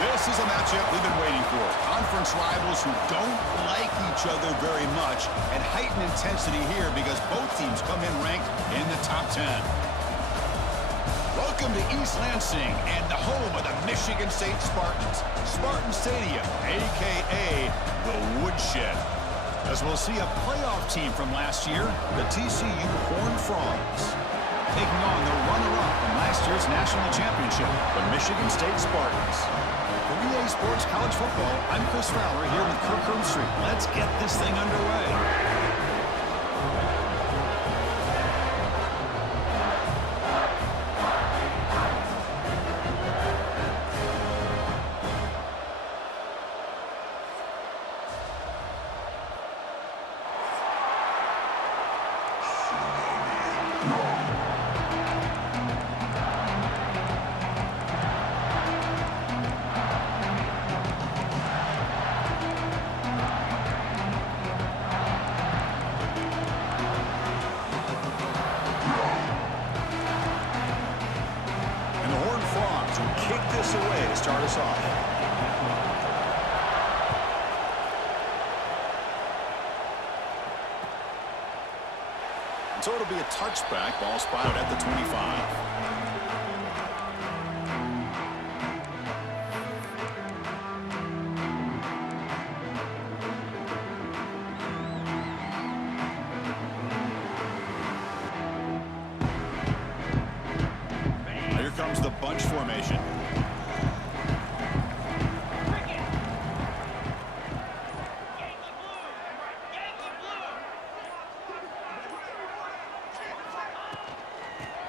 This is a matchup we've been waiting for. Conference rivals who don't like each other very much, and heightened intensity here because both teams come in ranked in the top 10. Welcome to East Lansing and the home of the Michigan State Spartans. Spartan Stadium, a.k.a. the Woodshed. As we'll see a playoff team from last year, the TCU Horned Frogs, taking on the runner-up from last year's national championship, the Michigan State Spartans. For EA Sports College Football, I'm Chris Fowler here with Kirk Herbstreit. Let's get this thing underway. Away to start us off. So it'll be a touchback, ball spotted at the 25. Here comes the bunch formation.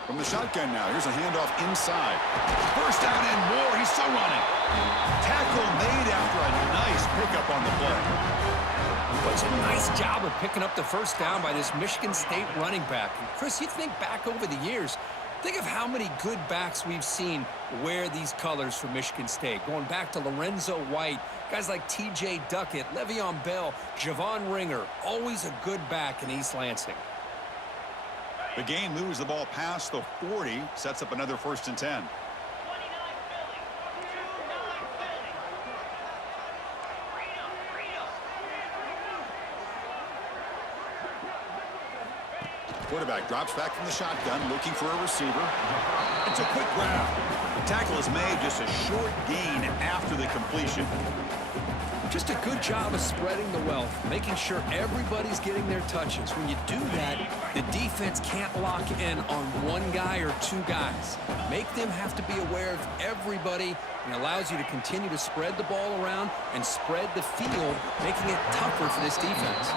From the shotgun now, here's a handoff inside. First down and more, he's still running. Tackle made after a nice pickup on the play. Well, it's a nice job of picking up the first down by this Michigan State running back. And Chris, you think back over the years, think of how many good backs we've seen wear these colors for Michigan State. Going back to Lorenzo White, guys like T.J. Duckett, Le'Veon Bell, Javon Ringer, always a good back in East Lansing. The game moves the ball past the 40, sets up another 1st and 10. Quarterback drops back from the shotgun, looking for a receiver. It's a quick grab. The tackle is made, just a short gain after the completion. Just a good job of spreading the wealth, making sure everybody's getting their touches. When you do that, the defense can't lock in on one guy or two guys. Make them have to be aware of everybody, and allows you to continue to spread the ball around and spread the field, making it tougher for this defense.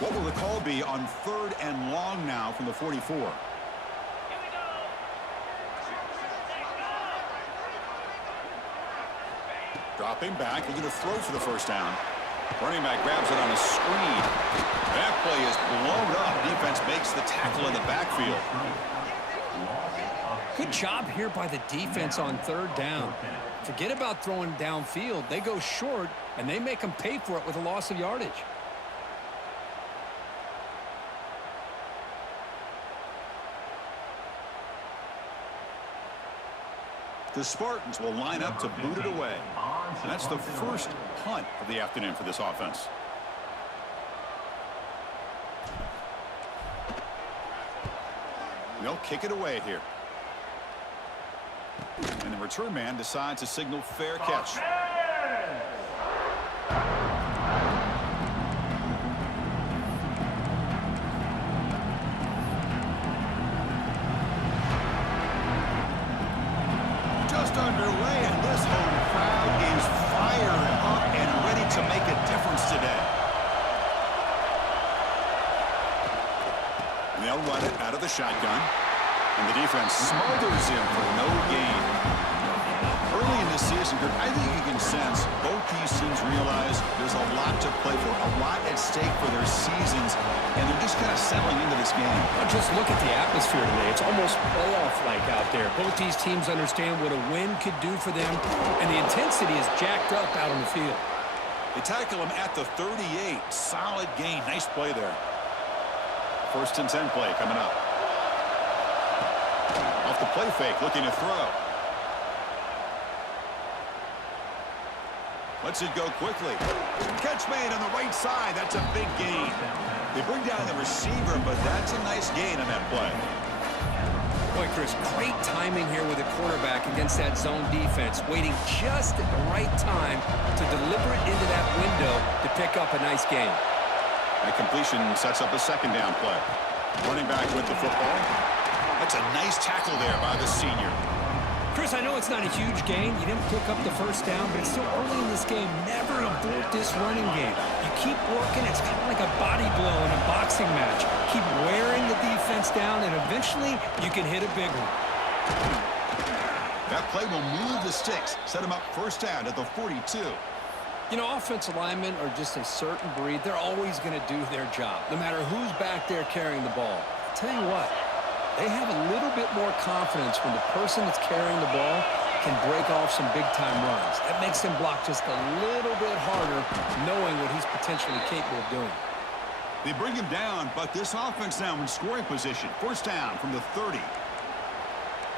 What will the call be on 3rd and long now from the 44? Dropping back, looking to throw for the 1st down. Running back grabs it on a screen. That play is blown up. Defense makes the tackle in the backfield. Good job here by the defense on 3rd down. Forget about throwing downfield. They go short, and they make them pay for it with a loss of yardage. The Spartans will line up to boot it away. And that's the first punt of the afternoon for this offense. They'll kick it away here. And the return man decides to signal fair catch. Just underway, and this home crowd is fired up and ready to make a difference today. And they'll run it out of the shotgun, and the defense smothers him for no gain. Early in this season, Kirk, I think you can sense both these teams realize there's a lot to play for, a lot at stake for their seasons, and they're just kind of settling into this game. Well, just look at the atmosphere today. It's almost playoff-like out there. Both these teams understand what a win could do for them, and the intensity is jacked up out on the field. They tackle him at the 38. Solid gain. Nice play there. 1st and 10 play coming up. Off the play fake, looking to throw. Lets it go quickly. Catch made on the right side. That's a big gain. They bring down the receiver, but that's a nice gain on that play. Boy, Chris, great timing here with the quarterback against that zone defense, waiting just at the right time to deliver it into that window to pick up a nice gain. That completion sets up a 2nd down play. Running back with the football. That's a nice tackle there by the senior. Chris, I know it's not a huge gain. You didn't pick up the 1st down, but it's still early in this game. Never abort this running game. You keep working. It's kind of like a body blow in a boxing match. Keep wearing the defense down, and eventually you can hit a big one. That play will move the sticks. Set him up 1st down at the 42. You know, offensive linemen are just a certain breed. They're always going to do their job, no matter who's back there carrying the ball. I'll tell you what. They have a little bit more confidence when the person that's carrying the ball can break off some big-time runs. That makes them block just a little bit harder, knowing what he's potentially capable of doing. They bring him down, but this offense now in scoring position. 1st down from the 30.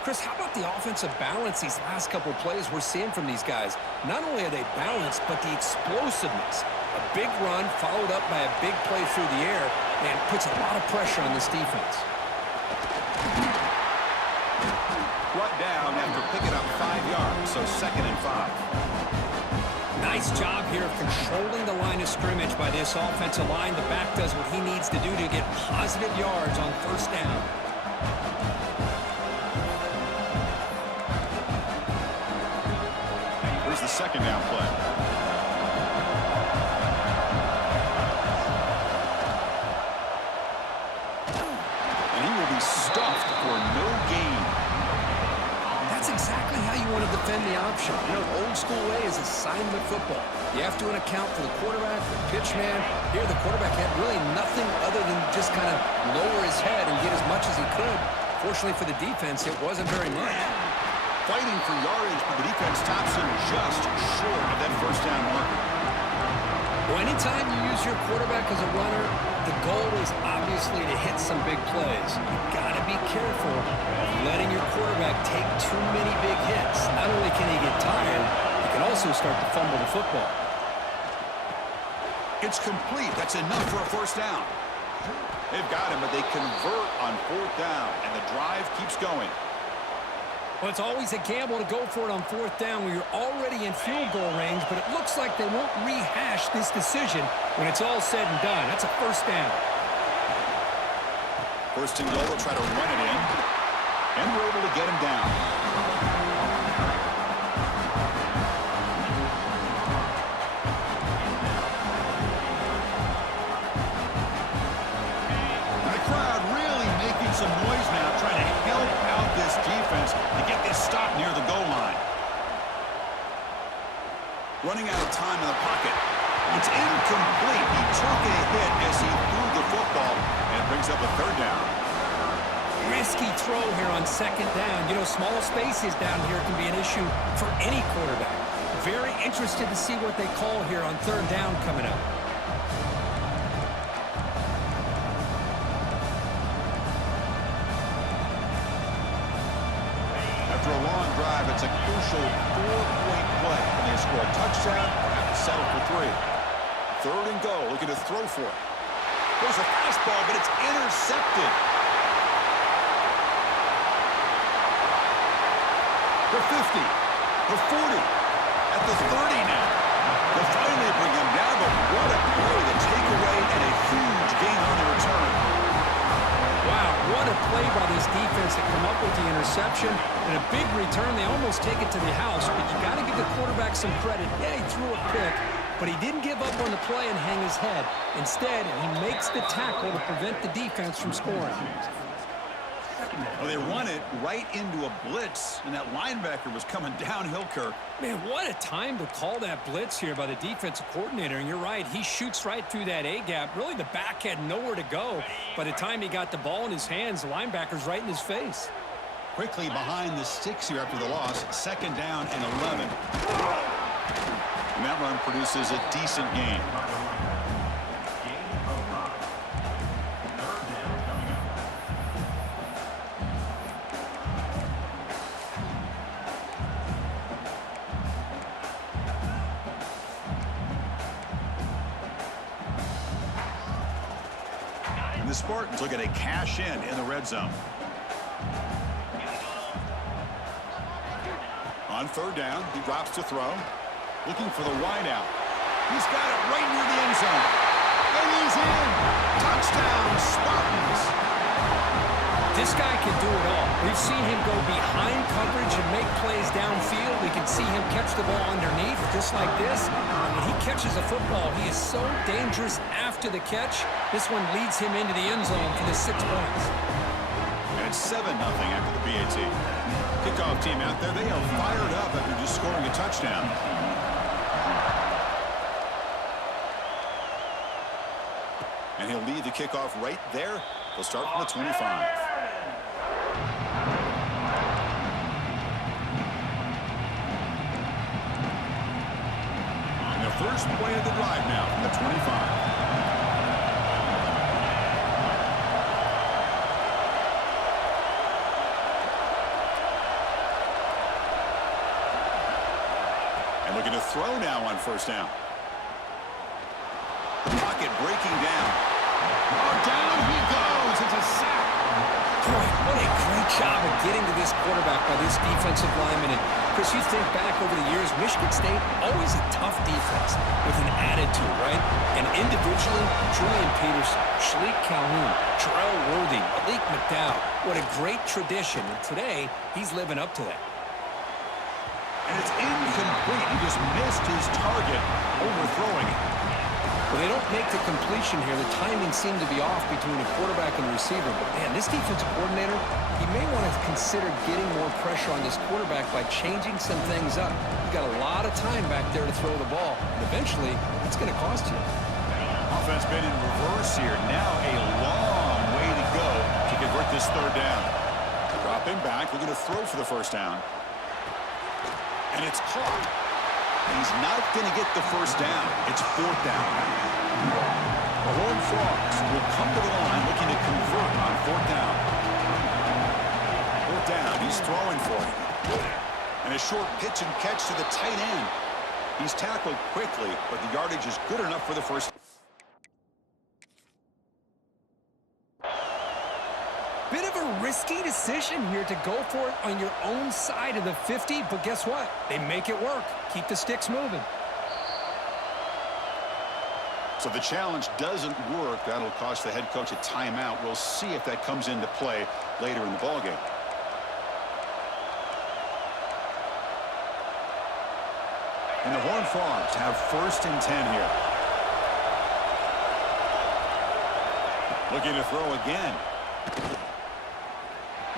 Chris, how about the offensive balance these last couple of plays we're seeing from these guys? Not only are they balanced, but the explosiveness. A big run followed up by a big play through the air, and puts a lot of pressure on this defense. Brought down after picking up 5 yards, so 2nd and 5. Nice job here of controlling the line of scrimmage by this offensive line. The back does what he needs to do to get positive yards on 1st down. Here's the 2nd down play. And he will be stuffed for no gain. That's exactly how you want to defend the option. You know, old school way is assignment football. You have to account for the quarterback, the pitch man. Here, the quarterback had really nothing other than just kind of lower his head and get as much as he could. Fortunately for the defense, it wasn't very much. Fighting for yardage, but the defense stops him just short of that 1st down marker. Well, anytime you use your quarterback as a runner, the goal is obviously to hit some big plays. You've got to be careful of letting your quarterback take too many big hits. Not only can he get tired, he can also start to fumble the football. It's complete. That's enough for a 1st down. They've got him, but they convert on 4th down, and the drive keeps going. Well, it's always a gamble to go for it on 4th down when you're already in field goal range, but it looks like they won't rehash this decision when it's all said and done. That's a 1st down. 1st and goal, they'll try to run it in, and we're able to get him down. And the crowd really making some noise now, trying to help out this defense to get this stop near the goal line. Running out of time in the pocket. It's incomplete. He took a hit as he threw the football, and it brings up a 3rd down. Risky throw here on 2nd down. You know, small spaces down here can be an issue for any quarterback. Very interested to see what they call here on 3rd down coming up. After a long drive, it's a crucial 4-point play. Can they score a touchdown or have to settle for 3? 3rd and goal, looking to throw for it. There's a fastball, but it's intercepted. The 50, the 40, at the 30 now. They'll finally bring him down, but what a play, the takeaway, and a huge gain on the return. Wow, what a play by this defense to come up with the interception and a big return. They almost take it to the house, but you got to give the quarterback some credit. Yeah, he threw a pick, but he didn't give up on the play and hang his head. Instead, he makes the tackle to prevent the defense from scoring. Well, Well, they run it right into a blitz, and that linebacker was coming downhill, Kirk. Man, what a time to call that blitz here by the defensive coordinator. And you're right, he shoots right through that A-gap. Really, the back had nowhere to go. By the time he got the ball in his hands, the linebacker's right in his face. Quickly behind the sticks here after the loss. 2nd down and 11. And that run produces a decent gain. And the Spartans looking to cash in the red zone. On 3rd down, he drops to throw. Looking for the wideout. He's got it right near the end zone. And he's in. Touchdown, Spartans. This guy can do it all. We've seen him go behind coverage and make plays downfield. We can see him catch the ball underneath, just like this. And when he catches a football, he is so dangerous after the catch. This one leads him into the end zone for the 6 points. And it's 7-0 after the PAT. Kickoff team out there, they are fired up after just scoring a touchdown. And he'll lead the kickoff right there. They'll start from the 25. And the first play of the drive now from the 25. Looking to throw now on 1st down. The pocket breaking down. Oh, down he goes. It's a sack. Boy, what a great job of getting to this quarterback by this defensive lineman. And Chris, you think back over the years, Michigan State, always a tough defense with an attitude, right? And individually, Julian Peterson, Shalik Calhoun, Terrell Worthy, Malik McDowell, what a great tradition. And today, he's living up to that. And it's incomplete. He just missed his target, overthrowing it. Well, they don't make the completion here. The timing seemed to be off between the quarterback and the receiver. But, man, this defensive coordinator, he may want to consider getting more pressure on this quarterback by changing some things up. You've got a lot of time back there to throw the ball. And eventually, it's going to cost you. Offense been in reverse here. Now a long way to go to convert this 3rd down. Dropping back, looking to throw for the 1st down. And it's caught. He's not going to get the 1st down. It's 4th down. The Horned Frogs will come to the line looking to convert on 4th down. 4th down. He's throwing for it. And a short pitch and catch to the tight end. He's tackled quickly, but the yardage is good enough for the 1st. Bit of a risky decision here to go for it on your own side of the 50, but guess what? They make it work. Keep the sticks moving. So the challenge doesn't work. That'll cost the head coach a timeout. We'll see if that comes into play later in the ballgame. And the Horned Frogs have 1st and 10 here. Looking to throw again.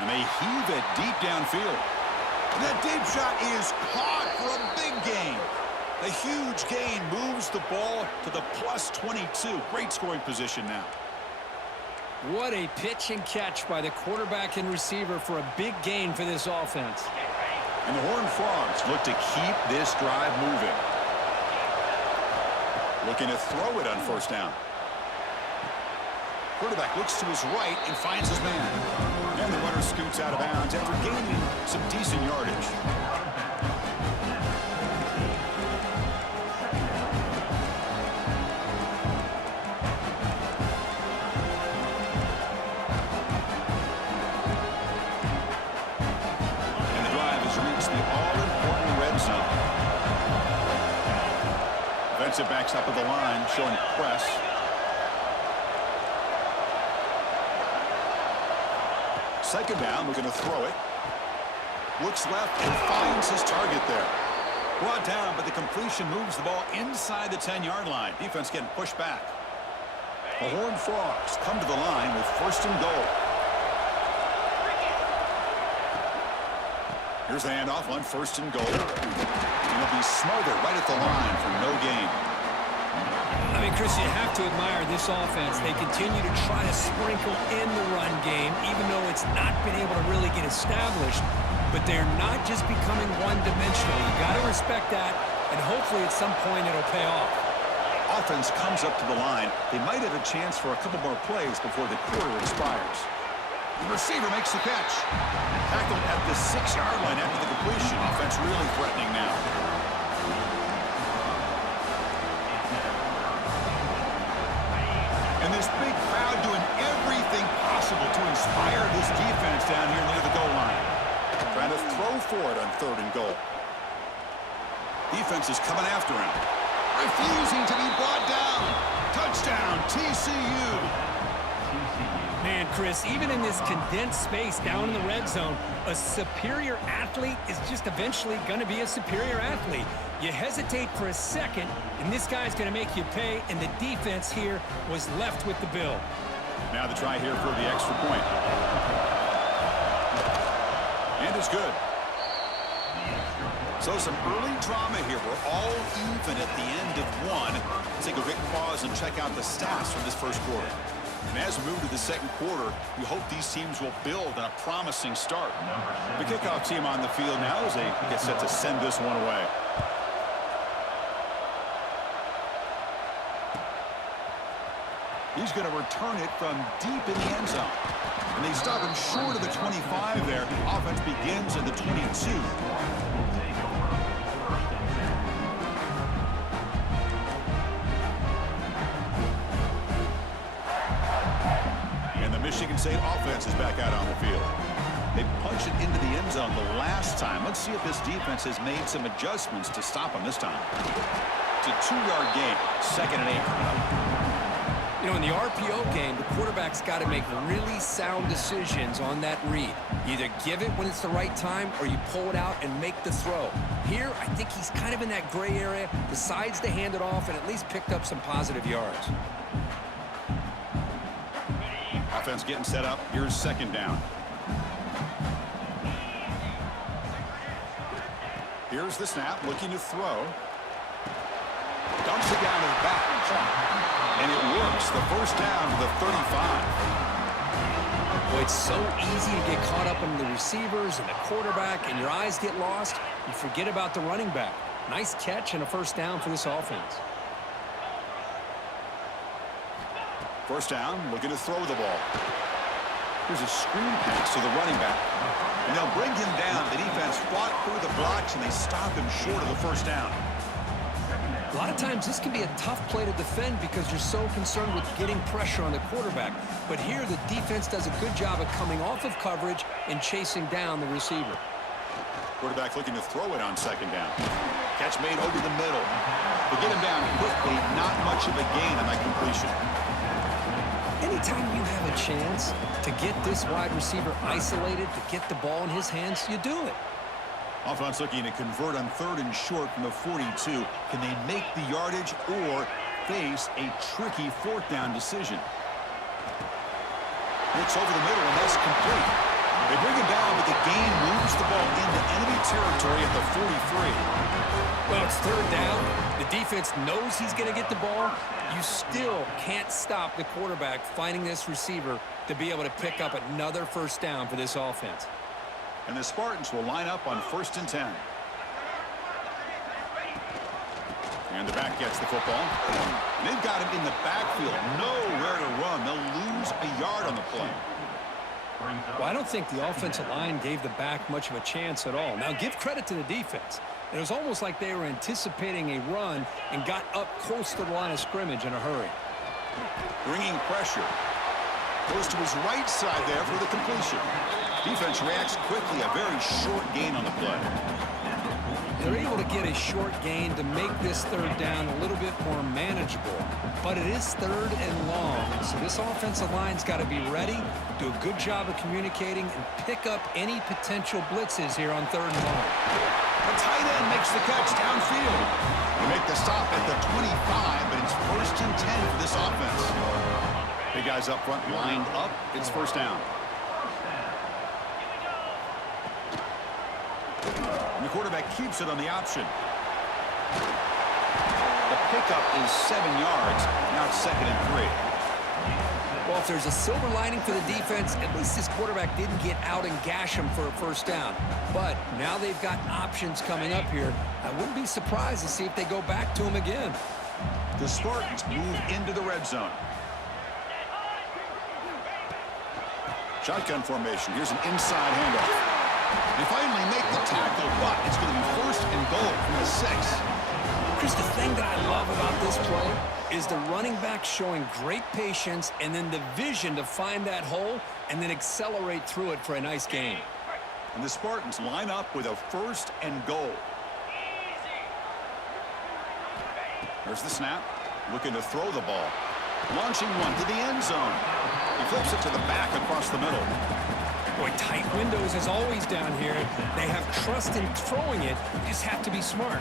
And they heave it deep downfield. And that deep shot is caught for a big gain. A huge gain moves the ball to the plus 22. Great scoring position now. What a pitch and catch by the quarterback and receiver for a big gain for this offense. And the Horned Frogs look to keep this drive moving. Looking to throw it on 1st down. Quarterback looks to his right and finds his man. And the runner scoots out of bounds after gaining some decent yardage. And the drive has reached the all-important red zone. Defensive backs up at the line, showing press. Second down, looking to throw it. Looks left and finds his target there. Brought down, but the completion moves the ball inside the 10-yard line. Defense getting pushed back. The Horned Frogs come to the line with 1st and goal. Here's the handoff on 1st and goal. And he'll be smothered right at the line for no gain. I mean, Chris, you have to admire this offense. They continue to try to sprinkle in the run game, even though it's not been able to really get established. But they're not just becoming one-dimensional. You got to respect that, and hopefully at some point it'll pay off. Offense comes up to the line. They might have a chance for a couple more plays before the quarter expires. The receiver makes the catch. Tackled at the 6-yard line after the completion. Offense really threatening now. And this big crowd doing everything possible to inspire this defense down here near the goal line. Trying to throw for it on 3rd and goal. Defense is coming after him. Refusing to be brought down. Touchdown, TCU. Man, Chris, even in this condensed space down in the red zone, a superior athlete is just eventually going to be a superior athlete. You hesitate for a second, and this guy's going to make you pay, and the defense here was left with the bill. Now the try here for the extra point. And it's good. So some early drama here. We're all even at the end of one. Let's take a quick pause and check out the stats from this first quarter. And as we move to the second quarter, we hope these teams will build on a promising start. The kickoff team on the field now as they get set to send this one away. He's going to return it from deep in the end zone. And they stop him short of the 25 there. Offense begins at the 22. Michigan State offense is back out on the field. They punched it into the end zone the last time. Let's see if this defense has made some adjustments to stop them this time. It's a 2-yard gain. 2nd and 8 coming up. You know, in the RPO game, the quarterback's got to make really sound decisions on that read. You either give it when it's the right time or you pull it out and make the throw. Here, I think he's kind of in that gray area, decides to hand it off and at least picked up some positive yards. Offense getting set up. Here's 2nd down. Here's the snap, looking to throw. Dumps it down to the back. And it works. The 1st down to the 35. Boy, it's so easy to get caught up in the receivers and the quarterback, and your eyes get lost. You forget about the running back. Nice catch and a 1st down for this offense. 1st down, looking to throw the ball. Here's a screen pass to the running back. And they'll bring him down. The defense fought through the blocks, and they stop him short of the 1st down. A lot of times this can be a tough play to defend because you're so concerned with getting pressure on the quarterback. But here the defense does a good job of coming off of coverage and chasing down the receiver. Quarterback looking to throw it on 2nd down. Catch made over the middle. They get him down quickly. Not much of a gain on that completion. Anytime you have a chance to get this wide receiver isolated, to get the ball in his hands, you do it. Offense looking to convert on 3rd and short from the 42. Can they make the yardage or face a tricky 4th down decision? Looks over the middle, and that's complete. They bring him down, but the gain moves the ball into enemy territory at the 43. Well, it's 3rd down. The defense knows he's going to get the ball. You still can't stop the quarterback finding this receiver to be able to pick up another 1st down for this offense. And the Spartans will line up on 1st and 10. And the back gets the football. And they've got him in the backfield. Nowhere to run. They'll lose a yard on the play. Well, I don't think the offensive line gave the back much of a chance at all. Now, give credit to the defense. It was almost like they were anticipating a run and got up close to the line of scrimmage in a hurry. Bringing pressure. Goes to his right side there for the completion. Defense reacts quickly. A very short gain on the play. They're able to get a short gain to make this 3rd down a little bit more manageable. But it is 3rd and long, so this offensive line's got to be ready, do a good job of communicating, and pick up any potential blitzes here on 3rd and long. The tight end makes the catch downfield. They make the stop at the 25, but it's 1st and 10 for this offense. Big guys up front lined up. It's 1st down. And the quarterback keeps it on the option. The pickup is 7 yards. Now it's 2nd and 3. Well, if there's a silver lining for the defense, at least this quarterback didn't get out and gash him for a first down. But now they've got options coming up here. I wouldn't be surprised to see if they go back to him again. The Spartans move into the red zone. Shotgun formation. Here's an inside handoff. They finally make the tackle, but it's going to be 1st and goal from the 6. Chris, the thing that I love about this play is the running back showing great patience and then the vision to find that hole and then accelerate through it for a nice gain. And the Spartans line up with a 1st and goal. There's the snap. Looking to throw the ball. Launching one to the end zone. He flips it to the back across the middle. Boy, tight windows as always down here. They have trust in throwing it. You just have to be smart.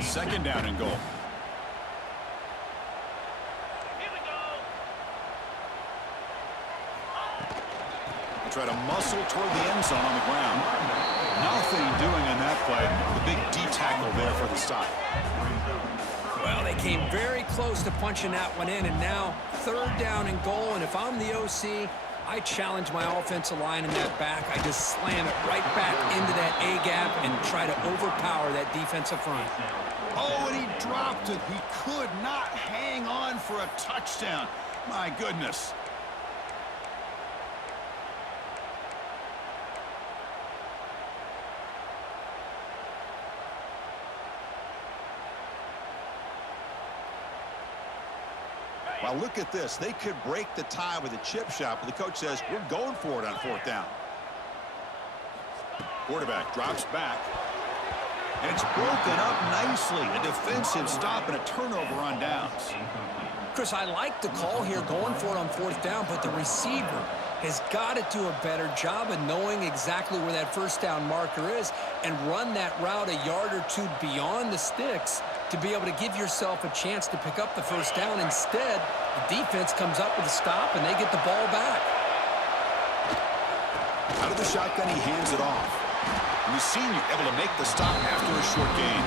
2nd down and goal. They try to muscle toward the end zone on the ground. Nothing doing on that play. The big D tackle there for the stop. Well, they came very close to punching that one in, and now 3rd down and goal. And if I'm the OC, I challenge my offensive line in that back. I just slam it right back into that A-gap and try to overpower that defensive front. Oh, and he dropped it. He could not hang on for a touchdown. My goodness. Well, look at this. They could break the tie with a chip shot, but the coach says, we're going for it on 4th down. Quarterback drops back. And it's broken up nicely. A defensive stop and a turnover on downs. Chris, I like the call here going for it on 4th down, but the receiver has got to do a better job of knowing exactly where that 1st down marker is and run that route a yard or 2 beyond the sticks to be able to give yourself a chance to pick up the 1st down. Instead, the defense comes up with a stop and they get the ball back. Out of the shotgun, he hands it off. And the senior able to make the stop after a short gain.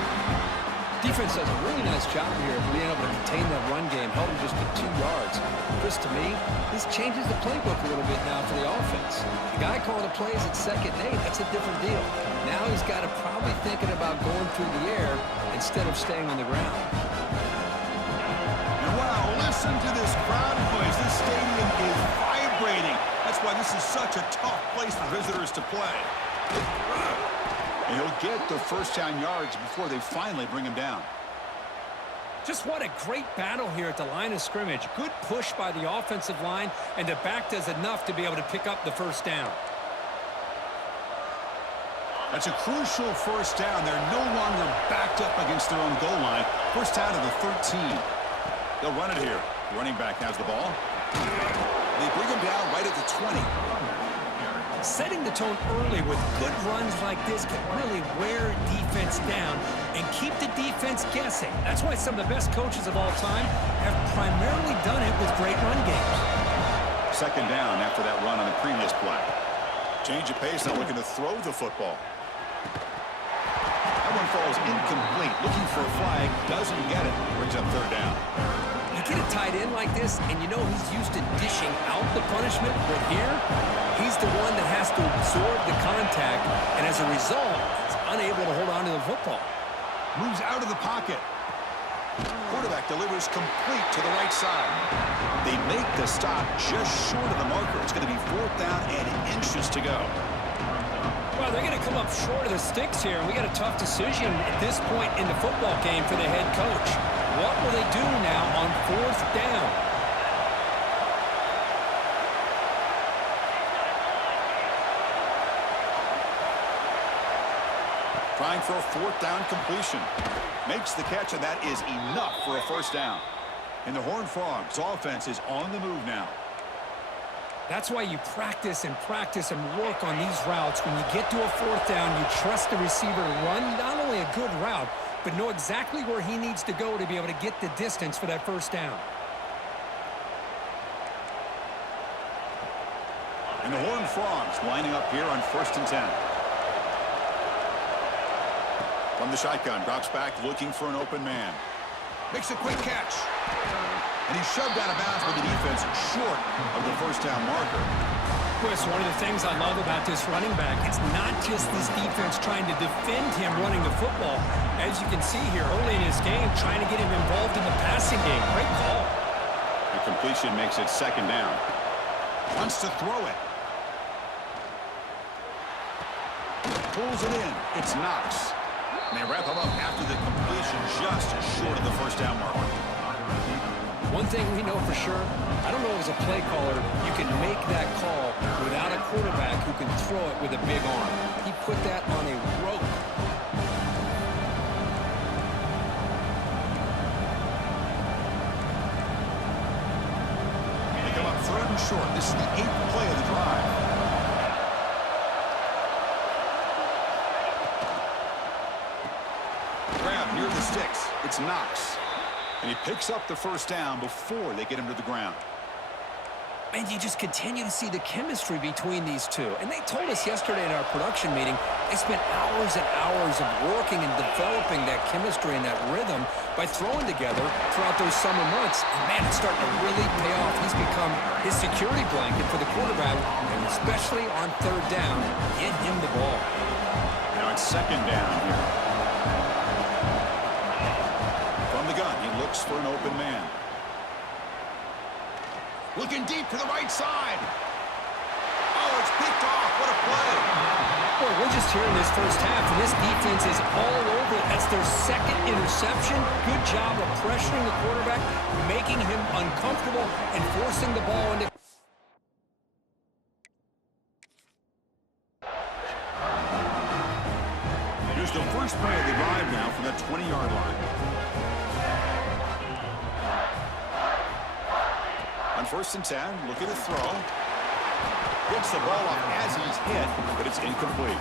Defense does a really nice job here of being able to contain that run game, held him just to 2 yards. Chris, to me, this changes the playbook a little bit now for the offense. The guy calling the plays at 2nd and 8, that's a different deal. Now he's got to probably thinking about going through the air instead of staying on the ground. And wow, listen to this crowd noise. This stadium is vibrating. That's why this is such a tough place for visitors to play. And he'll get the 1st down yards before they finally bring him down. Just what a great battle here at the line of scrimmage. Good push by the offensive line, and the back does enough to be able to pick up the 1st down. That's a crucial 1st down. They're no longer backed up against their own goal line. 1st down to the 13. They'll run it here. The running back has the ball. They bring him down right at the 20. Setting the tone early with good runs like this can really wear defense down and keep the defense guessing. That's why some of the best coaches of all time have primarily done it with great run games. 2nd down after that run on the previous play. Change of pace, now looking to throw the football. That one falls incomplete. Looking for a flag, doesn't get it. Brings up 3rd down. You get a tight end like this, and you know he's used to dishing out the punishment, but here, he's the one that has to absorb the contact, and as a result, he's unable to hold on to the football. Moves out of the pocket. Quarterback delivers complete to the right side. They make the stop just short of the marker. It's going to be 4th down and inches to go. Well, they're going to come up short of the sticks here, and we got a tough decision at this point in the football game for the head coach. What will they do now on 4th down? Trying for a 4th down completion. Makes the catch, and that is enough for a 1st down. And the Horned Frogs offense is on the move now. That's why you practice and work on these routes. When you get to a 4th down, you trust the receiver to run not only a good route, but know exactly where he needs to go to be able to get the distance for that 1st down. And the Horned Frogs lining up here on 1st and 10. From the shotgun, drops back looking for an open man. Makes a quick catch. And he's shoved out of bounds with the defense short of the first down marker. Chris, one of the things I love about this running back, it's not just this defense trying to defend him running the football. As you can see here, early in his game, trying to get him involved in the passing game. Great call. The completion makes it 2nd down. Wants to throw it. Pulls it in. It's Knox. And they wrap him up after the completion just short of the first down marker. One thing we know for sure, I don't know as a play caller, you can make that call without a quarterback who can throw it with a big arm. He put that on a rope. They come up 3rd and short. This is the 8th play of the drive. Grab near the sticks. It's Knox. And he picks up the first down before they get him to the ground. And you just continue to see the chemistry between these two. And they told us yesterday in our production meeting, they spent hours and hours of working and developing that chemistry and that rhythm by throwing together throughout those summer months. And man, it's starting to really pay off. He's become his security blanket for the quarterback, and especially on 3rd down, get him the ball. Now it's 2nd down here. From the gun, he looks for an open man. Looking deep to the right side. Oh, it's picked off. What a play. Boy, we're just here in this first half, and this defense is all over it. That's their 2nd interception. Good job of pressuring the quarterback, making him uncomfortable, and forcing the ball into... Here's the first play of the drive now from the 20-yard line. On 1st and 10, look at the throw. Gets the ball off as he's hit, but it's incomplete.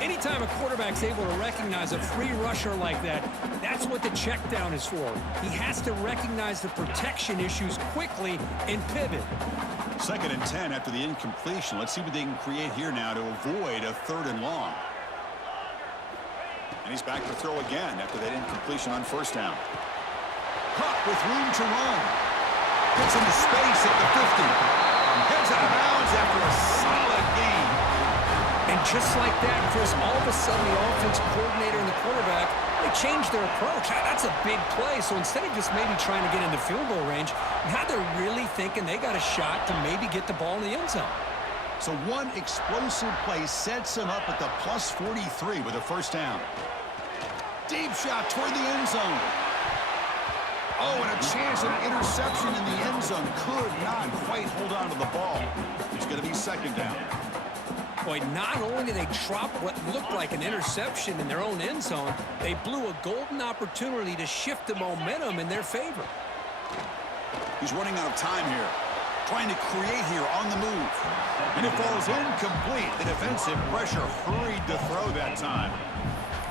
Anytime a quarterback's able to recognize a free rusher like that, that's what the check down is for. He has to recognize the protection issues quickly and pivot. 2nd and 10 after the incompletion. Let's see what they can create here now to avoid a 3rd and long. And he's back to throw again after that incompletion on 1st down. Caught with room to run. Gets into space at the 50. Heads out of bounds after a solid gain. And just like that, Chris, all of a sudden the offense coordinator and the quarterback, they changed their approach. That's a big play. So instead of just maybe trying to get into field goal range, now they're really thinking they got a shot to maybe get the ball in the end zone. So one explosive play sets him up at the plus 43 with a 1st down. Deep shot toward the end zone. Oh, and a chance of interception in the end zone. Could not quite hold on to the ball. It's going to be 2nd down. Boy, not only did they drop what looked like an interception in their own end zone, they blew a golden opportunity to shift the momentum in their favor. He's running out of time here. Trying to create here on the move. And it falls incomplete. The defensive pressure hurried to throw that time.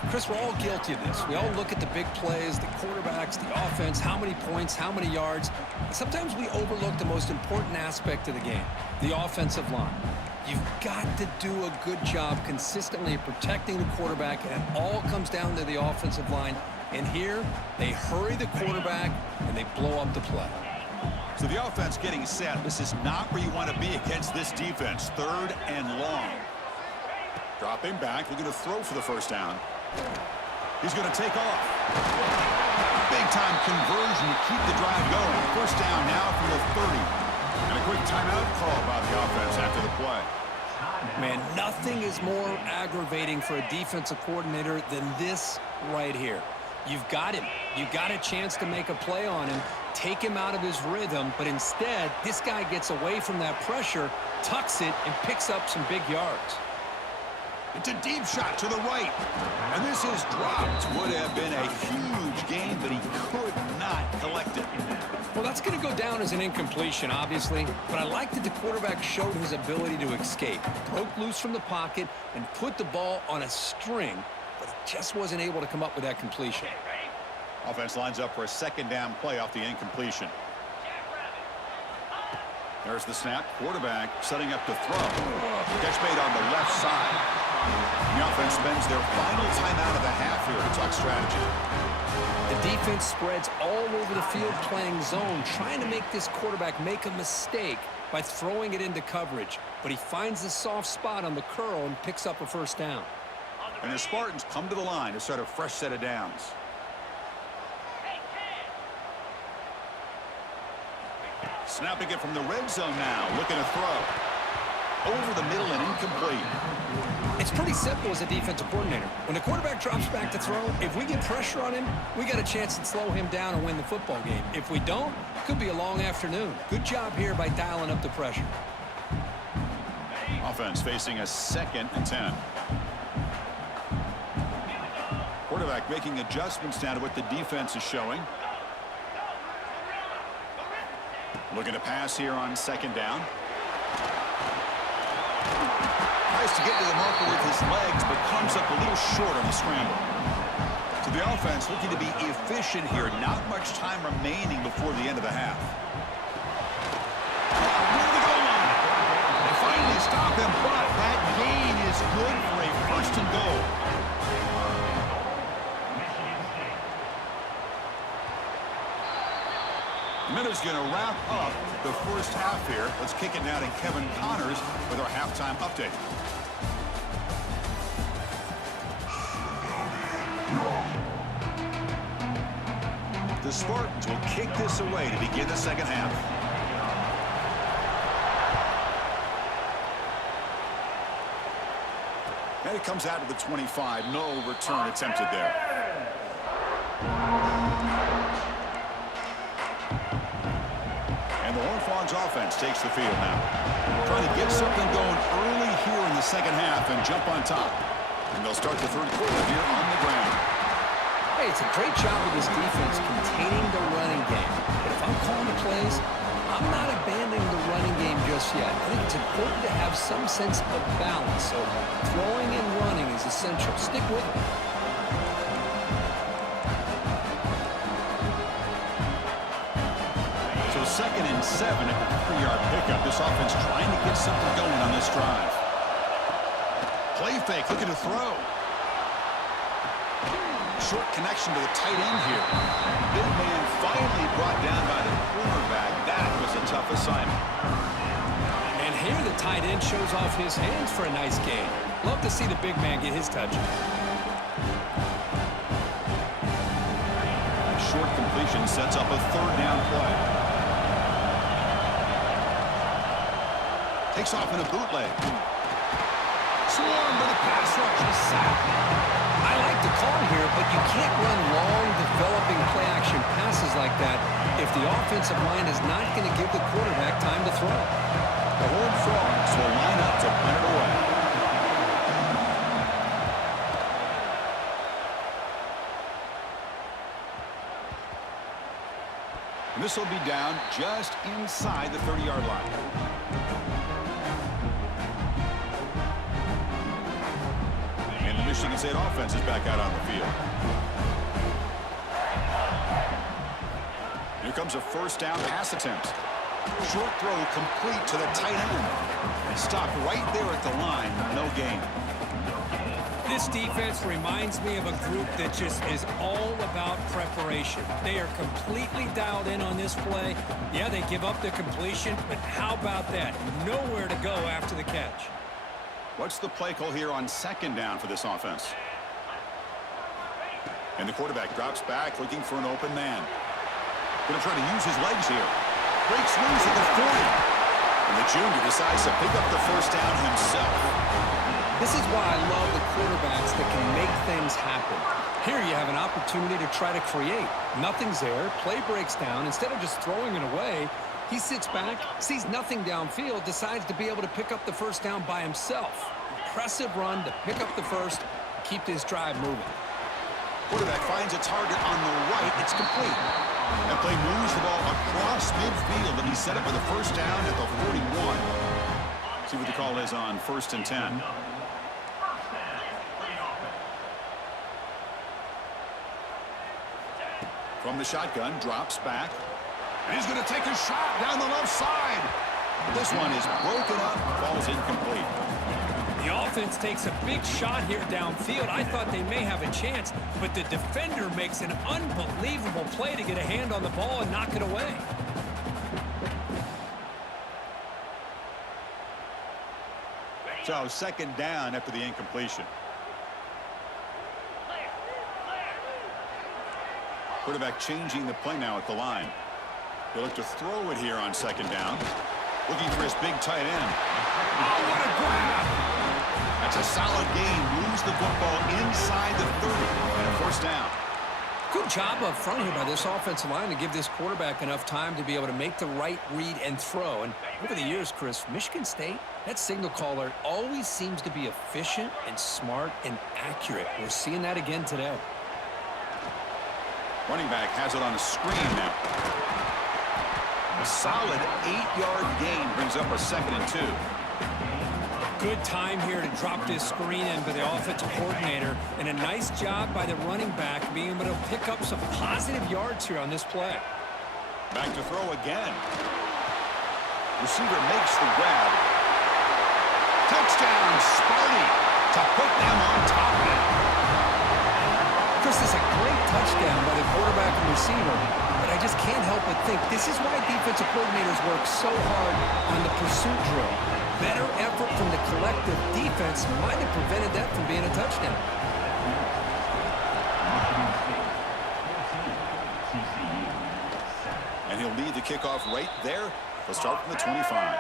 Chris, we're all guilty of this. We all look at the big plays, the quarterbacks, the offense, how many points, how many yards. And sometimes we overlook the most important aspect of the game, the offensive line. You've got to do a good job consistently of protecting the quarterback, and it all comes down to the offensive line. And here, they hurry the quarterback, and they blow up the play. So the offense getting set. This is not where you want to be against this defense. 3rd and long. Dropping back, looking to throw for the 1st down. He's going to take off. Big-time conversion to keep the drive going. 1st down now from the 30. And a quick timeout call by the offense after the play. Man, nothing is more aggravating for a defensive coordinator than this right here. You've got him. You've got a chance to make a play on him, take him out of his rhythm, but instead, this guy gets away from that pressure, tucks it, and picks up some big yards. It's a deep shot to the right. And this is dropped. Would have been a huge gain, but he could not collect it. Well, that's going to go down as an incompletion, obviously. But I like that the quarterback showed his ability to escape. Broke loose from the pocket and put the ball on a string, but he just wasn't able to come up with that completion. Offense lines up for a 2nd down play off the incompletion. There's the snap. Quarterback setting up to throw. Catch made on the left side. The offense spends their final timeout of the half here to talk strategy. The defense spreads all over the field playing zone, trying to make this quarterback make a mistake by throwing it into coverage. But he finds the soft spot on the curl and picks up a first down. And the Spartans come to the line to start a fresh set of downs. Snapping it from the red zone now, looking to throw. Over the middle and incomplete. It's pretty simple as a defensive coordinator. When the quarterback drops back to throw, if we get pressure on him, we got a chance to slow him down and win the football game. If we don't, it could be a long afternoon. Good job here by dialing up the pressure. Offense facing a 2nd and 10. Quarterback making adjustments now to what the defense is showing. Looking to pass here on 2nd down. Tries to get to the marker with his legs, but comes up a little short on the scramble. So the offense looking to be efficient here. Not much time remaining before the end of the half. Near the goal line. They finally stop him, but that gain is good for a 1st and goal. Miller's going to wrap up the first half here. Let's kick it now to Kevin Connors with our halftime update. The Spartans will kick this away to begin the second half. And it comes out to the 25. No return attempted there. And the Horned Frogs offense takes the field now. Trying to get something going early here in the second half and jump on top. And they'll start the 3rd quarter here on the ground. Hey, it's a great job of this defense containing the running game. But if I'm calling the plays, I'm not abandoning the running game just yet. I think it's important to have some sense of balance. So throwing and running is essential. Stick with it. So 2nd and 7 at the 3-yard pickup. This offense trying to get something going on this drive. Play fake, looking to throw. Short connection to the tight end here. Big man finally brought down by the cornerback. That was a tough assignment. And here the tight end shows off his hands for a nice gain. Love to see the big man get his touches. Short completion sets up a 3rd down play. Takes off in a bootleg. Swarmed by the pass rush. He's sacked. I like the call here, but you can't run long, developing play-action passes like that if the offensive line is not going to give the quarterback time to throw. The Horned Frogs will line up to punt it away. And this will be down just inside the 30-yard line. Michigan State offense is back out on the field. Here comes a 1st down pass attempt. Short throw complete to the tight end. Stopped right there at the line. No gain. This defense reminds me of a group that just is all about preparation. They are completely dialed in on this play. Yeah, they give up the completion, but how about that? Nowhere to go after the catch. What's the play call here on 2nd down for this offense? And the quarterback drops back looking for an open man. Going to try to use his legs here. Breaks loose at the 40. And the junior decides to pick up the 1st down himself. This is why I love the quarterbacks that can make things happen. Here you have an opportunity to try to create. Nothing's there. Play breaks down. Instead of just throwing it away, he sits back, sees nothing downfield, decides to be able to pick up the 1st down by himself. Impressive run to pick up the 1st, keep this drive moving. Quarterback finds a target on the right. It's complete. That play moves the ball across midfield, and he set up for the 1st down at the 41. See what the call is on 1st and 10. From the shotgun, drops back. And he's going to take a shot down the left side. This one is broken up, falls incomplete. The offense takes a big shot here downfield. I thought they may have a chance, but the defender makes an unbelievable play to get a hand on the ball and knock it away. So second down after the incompletion. Quarterback changing the play now at the line. He'll look to throw it here on second down. Looking for his big tight end. Oh, what a grab! That's a solid gain. Moves the football inside the 30 and a first down. Good job up front here by this offensive line to give this quarterback enough time to be able to make the right read and throw. And over the years, Chris, Michigan State, that signal caller always seems to be efficient and smart and accurate. We're seeing that again today. Running back has it on a screen now. A solid 8-yard gain brings up a 2nd and 2. Good time here to drop this screen in by the offensive coordinator, and a nice job by the running back being able to pick up some positive yards here on this play. Back to throw again. Receiver makes the grab. Touchdown, Sparty, to put them on top now. Chris, is a great touchdown by the quarterback and receiver, but I just can't help but think this is why defensive coordinators work so hard on the pursuit drill. Better effort from the collective defense might have prevented that from being a touchdown. And he'll lead the kickoff right there. He'll start from the 25.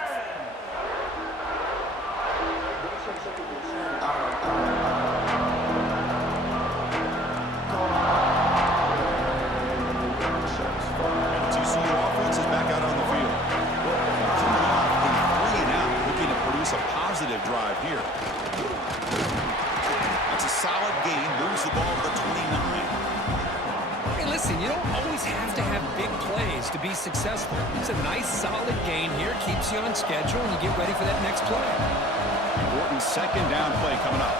TCU offense is back out on the field. Coming off a 3-and-out, looking to produce a positive drive here. That's a solid gain, moves the ball to the 29. Hey, listen, you don't always have to have big plays to be successful. It's a nice, solid gain here, keeps you on schedule, and you get ready for that next play. Important second down play coming up.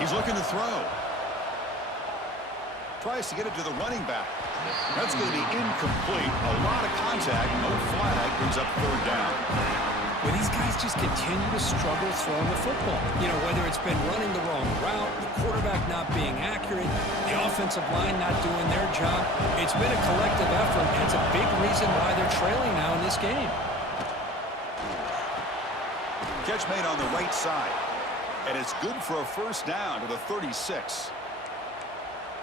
He's looking to throw. Tries to get it to the running back. That's going to be incomplete. A lot of contact, no flag, brings up 3rd down. Well, these guys just continue to struggle throwing the football. You know, whether it's been running the wrong route, the quarterback not being accurate, the offensive line not doing their job. It's been a collective effort, and it's a big reason why they're trailing now in this game. Catch made on the right side. And it's good for a first down to the 36.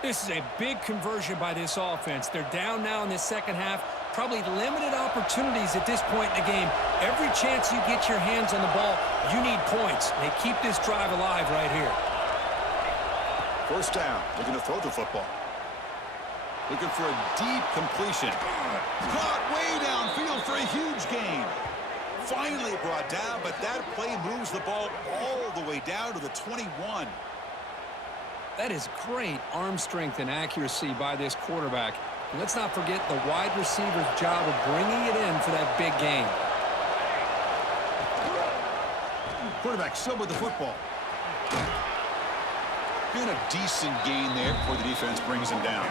This is a big conversion by this offense. They're down now in the second half. Probably limited opportunities at this point in the game. Every chance you get your hands on the ball, you need points. They keep this drive alive right here. First down, looking to throw the football. Looking for a deep completion. Caught way downfield for a huge gain. Finally brought down, but that play moves the ball all the way down to the 21. That is great arm strength and accuracy by this quarterback. And let's not forget the wide receiver's job of bringing it in for that big gain. Quarterback still with the football. Doing a decent gain there before the defense brings him down.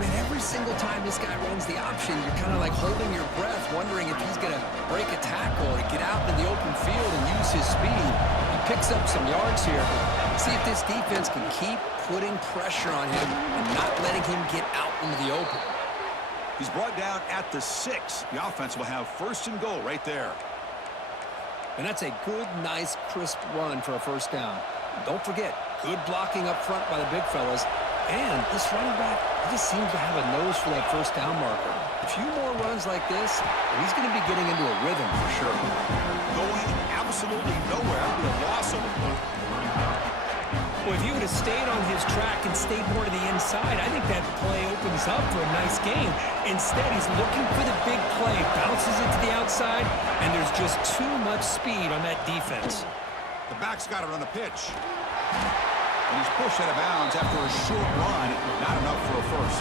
Man, every single time this guy runs the option, you're kind of like holding your breath, wondering if he's going to break a tackle or get out in the open field and use his speed. He picks up some yards here. See if this defense can keep putting pressure on him and not letting him get out into the open. He's brought down at the 6. The offense will have 1st and goal right there. And that's a good, nice, crisp run for a first down. Don't forget, good blocking up front by the big fellas. And this running back, he just seems to have a nose for that first down marker. A few more runs like this, and he's going to be getting into a rhythm for sure. Going absolutely nowhere. That would be a loss of a play. Well, if he would have stayed on his track and stayed more to the inside, I think that play opens up for a nice gain. Instead, he's looking for the big play, bounces it to the outside, and there's just too much speed on that defense. The back's got to run a pitch. And he's pushed out of bounds after a short run. Not enough for a first.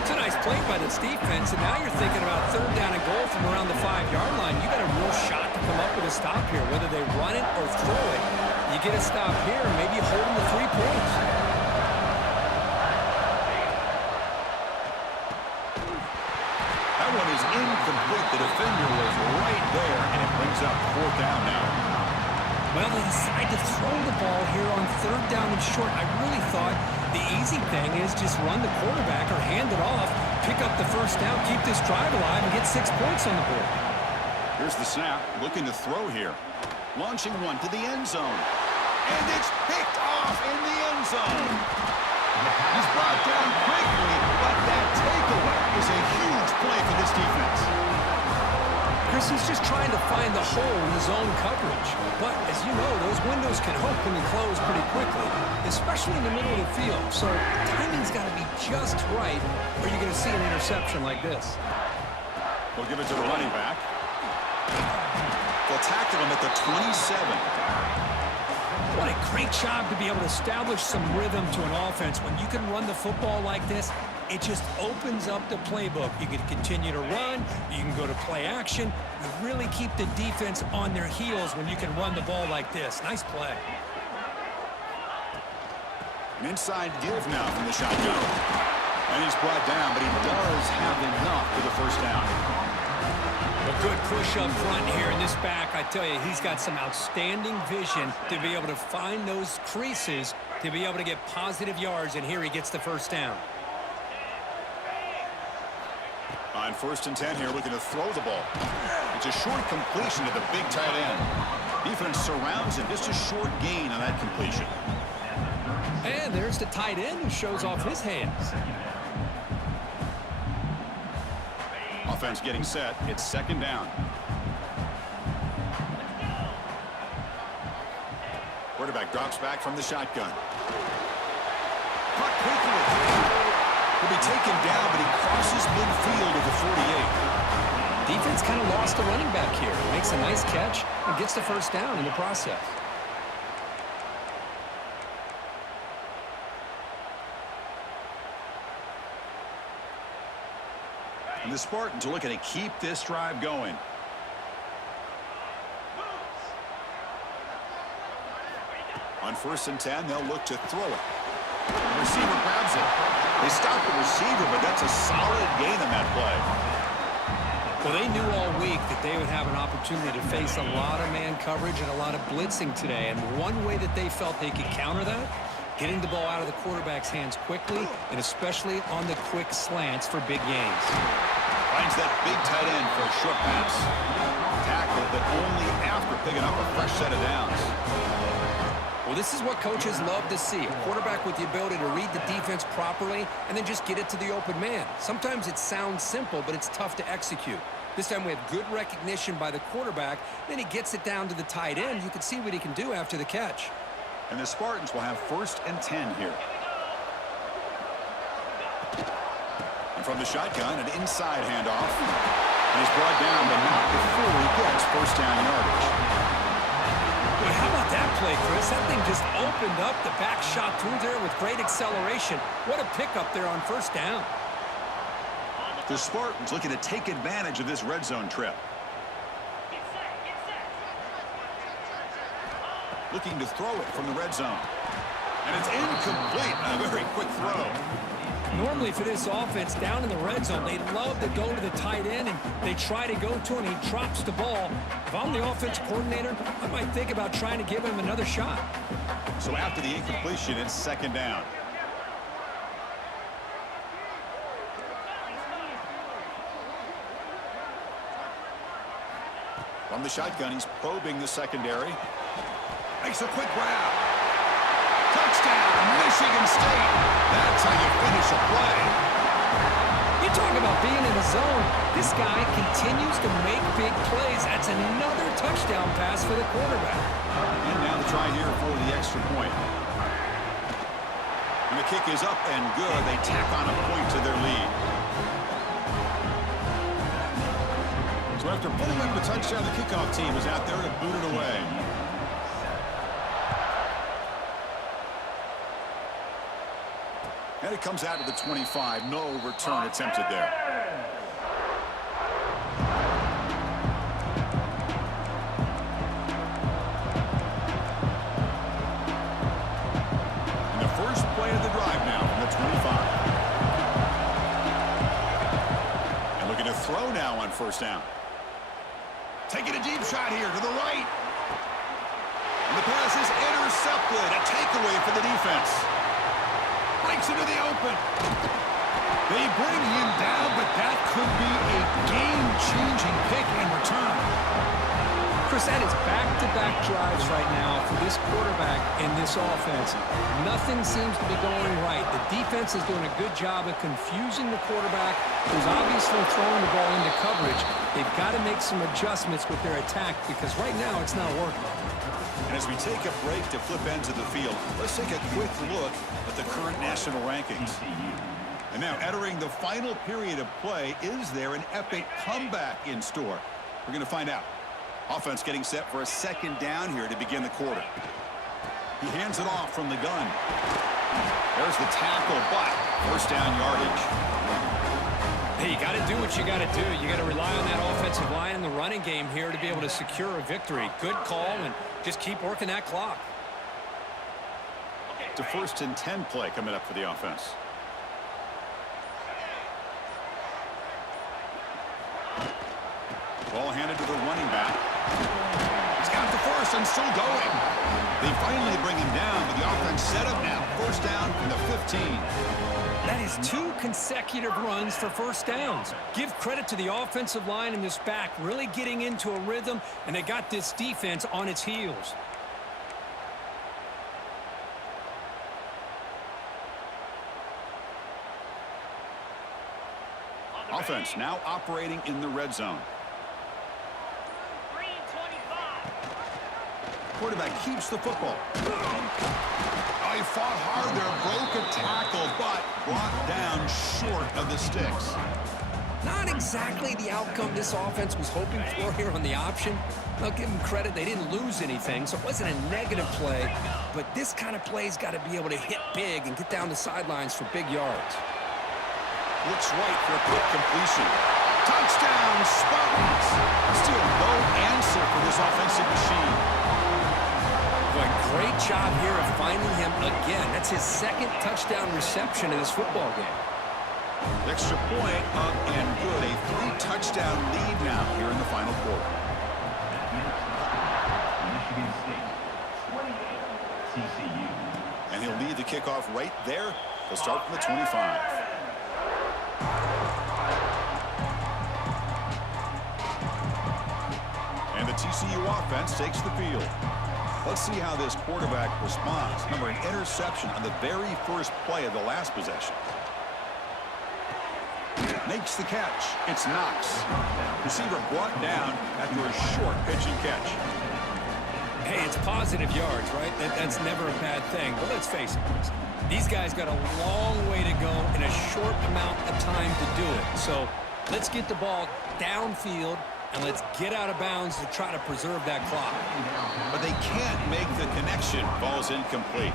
It's a nice play by this defense, and now you're thinking about 3rd down and goal from around the 5-yard line. You got a real shot to come up with a stop here, whether they run it or throw it. You get a stop here, and maybe you hold them to 3 points. That one is incomplete. The defender was right there, and it brings up 4th down now. Well, they decide to throw the ball here on 3rd down and short. I really thought the easy thing is just run the quarterback or hand it off, pick up the 1st down, keep this drive alive, and get 6 points on the board. Here's the snap, looking to throw here. Launching one to the end zone. And it's picked off in the end zone. He's brought down quickly, but that takeaway is a huge play for this defense. Chris, he's just trying to find the hole in his own coverage. But, as you know, those windows can open and close pretty quickly, especially in the middle of the field. So timing's got to be just right, or you're going to see an interception like this. We'll give it to the running back. They'll tackle him at the 27. What a great job to be able to establish some rhythm to an offense. When you can run the football like this, it just opens up the playbook. You can continue to run. You can go to play action. You really keep the defense on their heels when you can run the ball like this. Nice play. An inside give now from the shotgun. And he's brought down, but he does have enough for the 1st down. A good push up front here in this back. I tell you, he's got some outstanding vision to be able to find those creases, to be able to get positive yards, and here he gets the 1st down. On 1st and 10 here, looking to throw the ball. It's a short completion to the big tight end. Defense surrounds him, just a short gain on that completion. And there's the tight end who shows off his hands. Offense getting set. It's 2nd down. Quarterback drops back from the shotgun. Caught quickly. He'll be taken down, but he crosses midfield at the 48. Defense kind of lost the running back here. Makes a nice catch and gets the 1st down in the process. And the Spartans are looking to keep this drive going. On 1st and 10, they'll look to throw it. The receiver grabs it. They stop the receiver, but that's a solid gain on that play. Well, they knew all week that they would have an opportunity to face a lot of man coverage and a lot of blitzing today. And one way that they felt they could counter that, getting the ball out of the quarterback's hands quickly, and especially on the quick slants for big gains. Finds that big tight end for a short pass. Tackle, but only after picking up a fresh set of downs. Well, this is what coaches love to see. A quarterback with the ability to read the defense properly and then just get it to the open man. Sometimes it sounds simple, but it's tough to execute. This time we have good recognition by the quarterback. Then he gets it down to the tight end. You can see what he can do after the catch. And the Spartans will have 1st and 10 here. And from the shotgun, an inside handoff. And he's brought down, but not before he gets 1st down yardage. Boy, how about that play, Chris? That thing just opened up the back shot through there with great acceleration. What a pickup there on 1st down. The Spartans looking to take advantage of this red zone trip. Looking to throw it from the red zone. And it's incomplete. A very quick throw. Normally for this offense down in the red zone, they love to go to the tight end, and they try to go to him. He drops the ball. If I'm the offensive coordinator, I might think about trying to give him another shot. So after the incompletion, it's 2nd down. From the shotgun, he's probing the secondary. Makes a quick grab. Touchdown, Michigan State. That's how you finish a play. You talk about being in the zone. This guy continues to make big plays. That's another touchdown pass for the quarterback. And now the try here for the extra point. And the kick is up and good. They tack on a point to their lead. So after putting up the touchdown, the kickoff team is out there to boot it away. And it comes out to the 25. No return attempted there. And the first play of the drive now from the 25. And looking to throw now on first down. Taking a deep shot here to the right. And the pass is intercepted. A takeaway for the defense. Breaks into the open. They bring him down, but that could be a game-changing pick in return. Chris, that is back-to-back drives right now for this quarterback and this offense. Nothing seems to be going right. The defense is doing a good job of confusing the quarterback, who's obviously throwing the ball into coverage. They've got to make some adjustments with their attack because right now it's not working. And as we take a break to flip ends of the field, let's take a quick look at the current national rankings. And now entering the final period of play, is there an epic comeback in store? We're going to find out. Offense getting set for a second down here to begin the quarter. He hands it off from the gun. There's the tackle, but first down yardage. Hey, you got to do what you got to do. You got to rely on that offensive line in the running game here to be able to secure a victory. Good call, and just keep working that clock. It's a 1st and 10 play coming up for the offense. Ball handed to the running back. He's got the first and still going. They finally bring him down, but the offense set up now. First down from the 15. That is 2 consecutive runs for first downs. Give credit to the offensive line and this back really getting into a rhythm, and they got this defense on its heels. Offense now operating in the red zone. Quarterback keeps the football. Oh, he fought hard there, broke a tackle, but brought down short of the sticks. Not exactly the outcome this offense was hoping for here on the option. I'll give them credit. They didn't lose anything, so it wasn't a negative play. But this kind of play's got to be able to hit big and get down the sidelines for big yards. Looks right for a quick completion. Touchdown, Spartans. Still no answer for this offensive machine. Boy, great job here of finding him again. That's his 2nd touchdown reception in this football game. Extra point up and good. A 3-touchdown lead now here in the final quarter. Michigan State, 28, TCU. And he'll lead the kickoff right there. He'll start from the 25. And the TCU offense takes the field. Let's see how this quarterback responds. Remember, an interception on the very first play of the last possession. Makes the catch. It's Knox. Receiver brought down after a short pitch and catch. Hey, it's positive yards, right? That's never a bad thing. But let's face it, Chris. These guys got a long way to go in a short amount of time to do it. So let's get the ball downfield and let's get out of bounds to try to preserve that clock. But they can't make the connection. Ball's incomplete.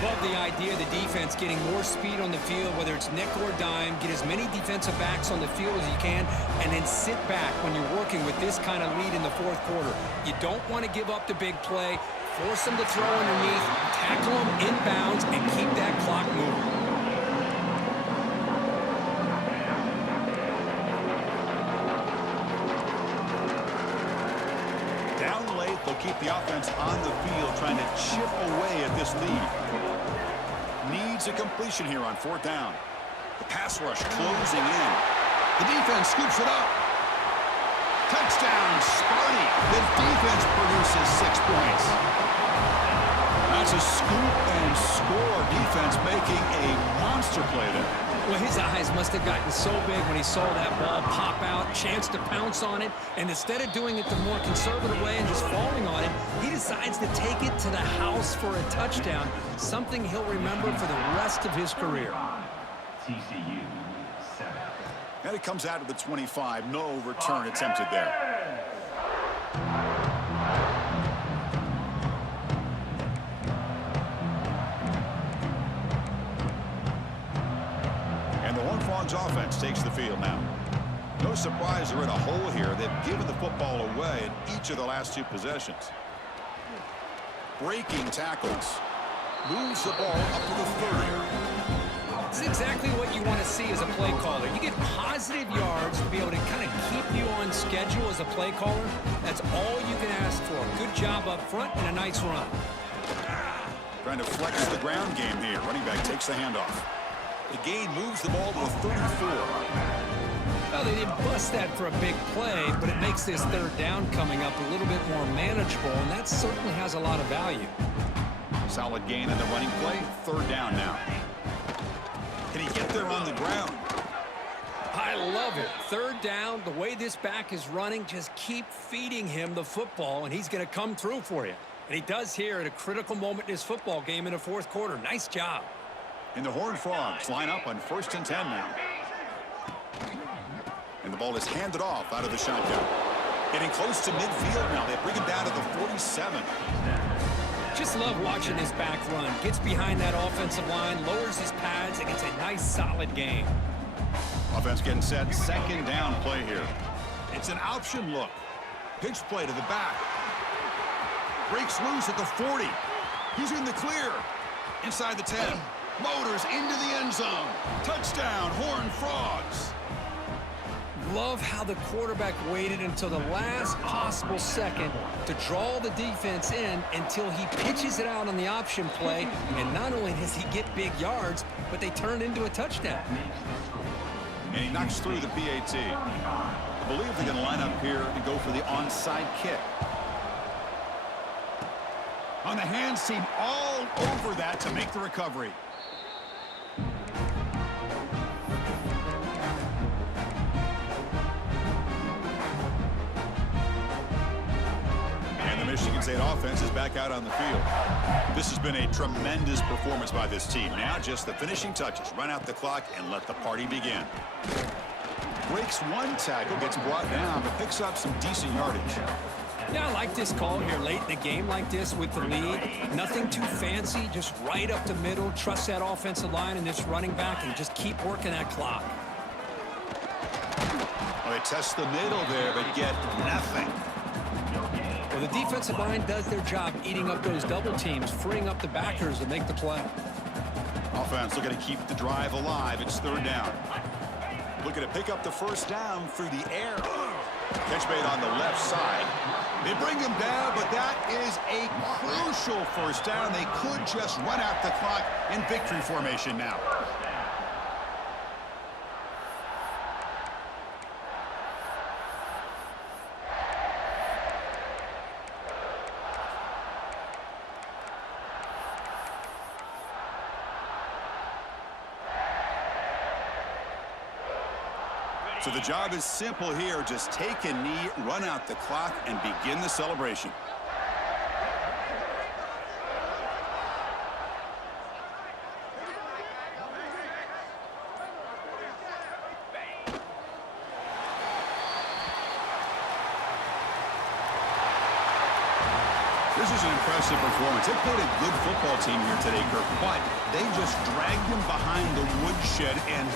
Love the idea of the defense getting more speed on the field, whether it's nickel or dime. Get as many defensive backs on the field as you can, and then sit back when you're working with this kind of lead in the 4th quarter. You don't want to give up the big play. Force them to throw underneath, tackle them inbounds, and keep that clock moving. They'll keep the offense on the field trying to chip away at this lead. Needs a completion here on 4th down. The pass rush closing in. The defense scoops it up. Touchdown, Sparty. The defense produces 6 points. That's a scoop and score. Defense making a monster play there. Well, his eyes must have gotten so big when he saw that ball pop out, chance to pounce on it, and instead of doing it the more conservative way and just falling on it, he decides to take it to the house for a touchdown, something he'll remember for the rest of his career. TCU, 7. And it comes out of the 25. No return attempted there. Horns offense takes the field now. No surprise they're in a hole here. They've given the football away in each of the last 2 possessions. Breaking tackles. Moves the ball up to the 30. This is exactly what you want to see as a play caller. You get positive yards to be able to kind of keep you on schedule as a play caller. That's all you can ask for. Good job up front and a nice run. Trying to flex the ground game here. Running back takes the handoff. The gain moves the ball to a 34. Well, they didn't bust that for a big play, but it makes this third down coming up a little bit more manageable, and that certainly has a lot of value. Solid gain in the running play. Third down now. Can he get there on the ground? I love it. Third down, the way this back is running, just keep feeding him the football, and he's going to come through for you. And he does here at a critical moment in his football game in the fourth quarter. Nice job. And the Horned Frogs line up on 1st and 10 now. And the ball is handed off out of the shotgun. Getting close to midfield now. They bring him down to the 47. Just love watching this back run. Gets behind that offensive line, lowers his pads, and gets a nice solid gain. Offense getting set. Second down play here. It's an option look. Pitch play to the back. Breaks loose at the 40. He's in the clear. Inside the 10. Motors into the end zone. Touchdown, Horned Frogs. Love how the quarterback waited until the last possible second to draw the defense in until he pitches it out on the option play. And not only does he get big yards, but they turn into a touchdown. And he knocks through the PAT. I believe they're going to line up here and go for the onside kick. On the hands team, all over that to make the recovery. And the Michigan State offense is back out on the field. This has been a tremendous performance by this team. Now just the finishing touches. Run out the clock and let the party begin. Breaks one tackle, gets brought down, but picks up some decent yardage. Yeah, I like this call here late in the game like this with the lead. Nothing too fancy, just right up the middle. Trust that offensive line and this running back and just keep working that clock. Well, they test the middle there, but get nothing. Well, the defensive line does their job eating up those double teams, freeing up the backers to make the play. Offense looking to keep the drive alive. It's third down. Looking to pick up the first down through the air. Catch made on the left side. They bring him down, but that is a crucial first down. They could just run out the clock in victory formation now. So the job is simple here. Just take a knee, run out the clock, and begin the celebration. This is an impressive performance. They played a good football team here today, Kirk, but they just dragged them behind the woodshed and